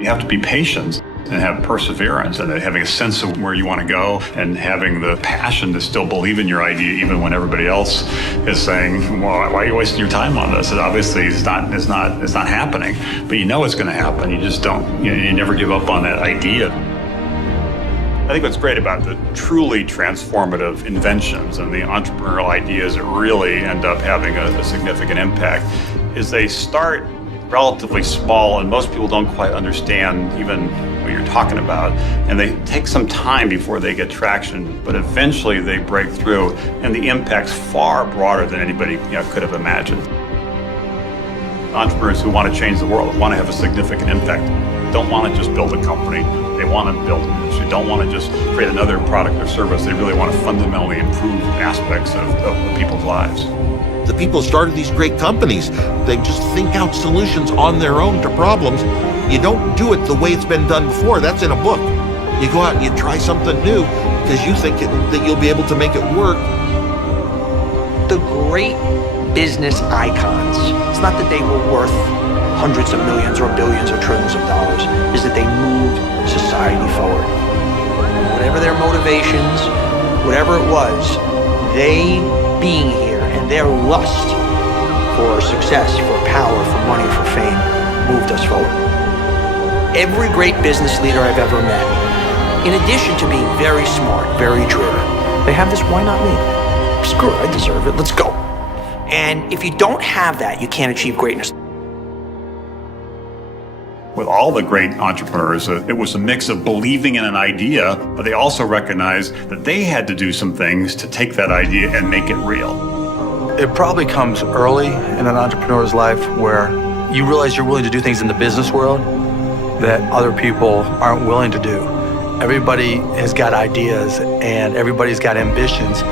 You have to be patient and have perseverance and having a sense of where you want to go and having the passion to still believe in your idea even when everybody else is saying, well, why are you wasting your time on this? It obviously it's not happening, but you know it's going to happen. You just don't, you never give up on that idea. I think what's great about the truly transformative inventions and the entrepreneurial ideas that really end up having a significant impact is they start relatively small and most people don't quite understand even what you're talking about. And they take some time before they get traction, but eventually they break through and the impact's far broader than anybody could have imagined. Entrepreneurs who want to change the world, want to have a significant impact, don't want to just build a company. They want to build an industry. Don't want to just create another product or service. They really want to fundamentally improve aspects of people's lives. The people who started these great companies, they just think out solutions on their own to problems. You don't do it the way it's been done before. That's in a book. You go out and you try something new because you think that you'll be able to make it work. The great business icons, it's not that they were worth hundreds of millions or billions or trillions of dollars, is that they moved society forward. Whatever their motivations, whatever it was, they being here and their lust for success, for power, for money, for fame, moved us forward. Every great business leader I've ever met, in addition to being very smart, very driven, they have this, why not me? Screw it, I deserve it, let's go. And if you don't have that, you can't achieve greatness. With all the great entrepreneurs, it was a mix of believing in an idea, but they also recognized that they had to do some things to take that idea and make it real. It probably comes early in an entrepreneur's life where you realize you're willing to do things in the business world that other people aren't willing to do. Everybody has got ideas and everybody's got ambitions,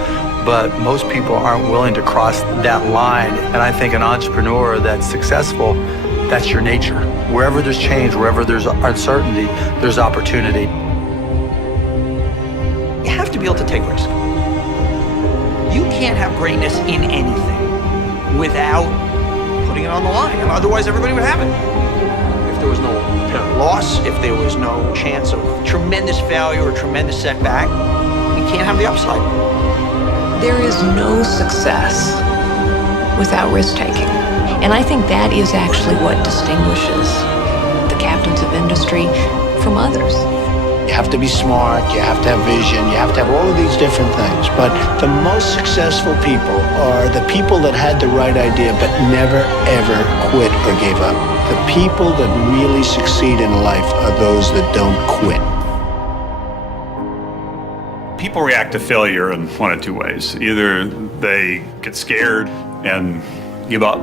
but most people aren't willing to cross that line. And I think an entrepreneur that's successful, that's your nature. Wherever there's change, wherever there's uncertainty, there's opportunity. You have to be able to take risks. You can't have greatness in anything without putting it on the line, and otherwise everybody would have it. If there was no loss, if there was no chance of tremendous failure or tremendous setback, you can't have the upside. There is no success without risk-taking. And I think that is actually what distinguishes the captains of industry from others. You have to be smart, you have to have vision, you have to have all of these different things. But the most successful people are the people that had the right idea but never, ever quit or gave up. The people that really succeed in life are those that don't quit. People react to failure in one of two ways. Either they get scared and give up,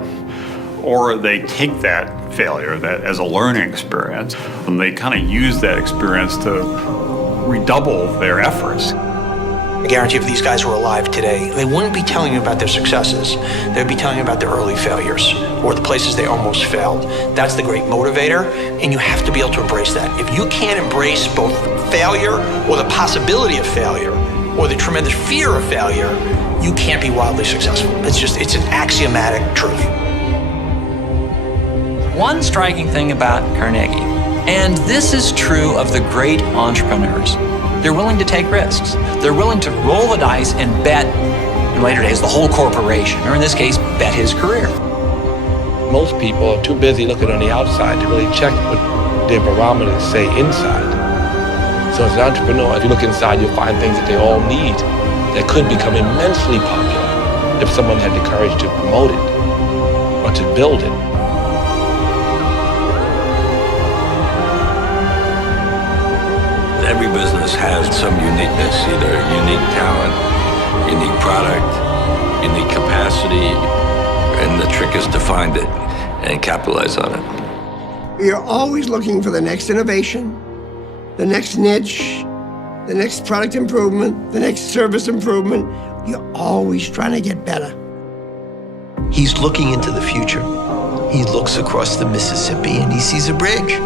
or they take that failure as a learning experience, and they kind of use that experience to redouble their efforts. I guarantee if these guys were alive today, they wouldn't be telling you about their successes. They'd be telling you about their early failures or the places they almost failed. That's the great motivator, and you have to be able to embrace that. If you can't embrace both failure or the possibility of failure or the tremendous fear of failure, you can't be wildly successful. It's an axiomatic truth. One striking thing about Carnegie, and this is true of the great entrepreneurs, they're willing to take risks. They're willing to roll the dice and bet, in later days, the whole corporation, or in this case, bet his career. Most people are too busy looking on the outside to really check what their barometers say inside. So as an entrepreneur, if you look inside, you'll find things that they all need that could become immensely popular if someone had the courage to promote it or to build it. Every business has some uniqueness, either unique talent, unique product, unique capacity, and the trick is to find it and capitalize on it. You're always looking for the next innovation, the next niche, the next product improvement, the next service improvement. You're always trying to get better. He's looking into the future. He looks across the Mississippi and he sees a bridge.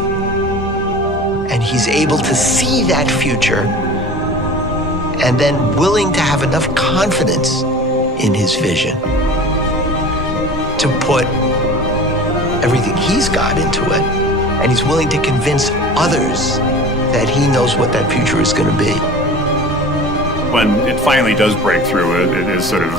And he's able to see that future and then willing to have enough confidence in his vision to put everything he's got into it and he's willing to convince others that he knows what that future is going to be. When it finally does break through, it is sort of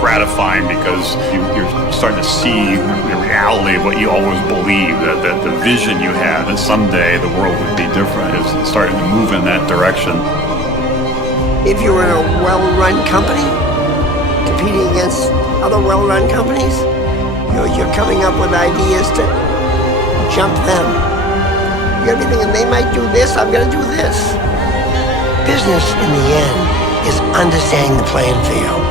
gratifying because you're starting to see the reality of what you always believed, that the vision you had that someday the world would be different is starting to move in that direction. If you're in a well-run company, competing against other well-run companies, you're coming up with ideas to jump them. You're gonna be thinking, they might do this, I'm gonna do this. Business, in the end, is understanding the playing field.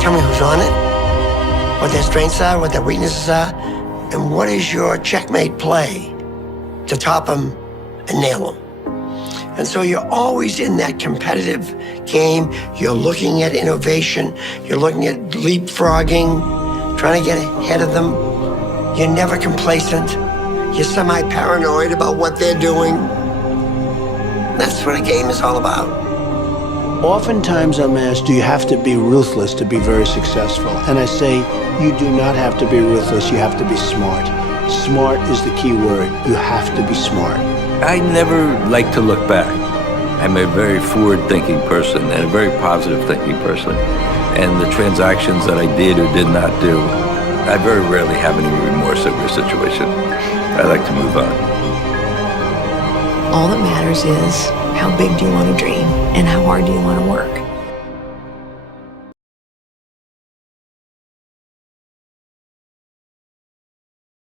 Tell me who's on it, what their strengths are, what their weaknesses are, and what is your checkmate play to top them and nail them. And so you're always in that competitive game. You're looking at innovation. You're looking at leapfrogging, trying to get ahead of them. You're never complacent. You're semi-paranoid about what they're doing. That's what a game is all about. Oftentimes I'm asked, do you have to be ruthless to be very successful? And I say, you do not have to be ruthless, you have to be smart. Smart is the key word. You have to be smart. I never like to look back. I'm a very forward-thinking person and a very positive-thinking person. And the transactions that I did or did not do, I very rarely have any remorse over a situation. I like to move on. All that matters is how big do you want to dream and how hard do you want to work.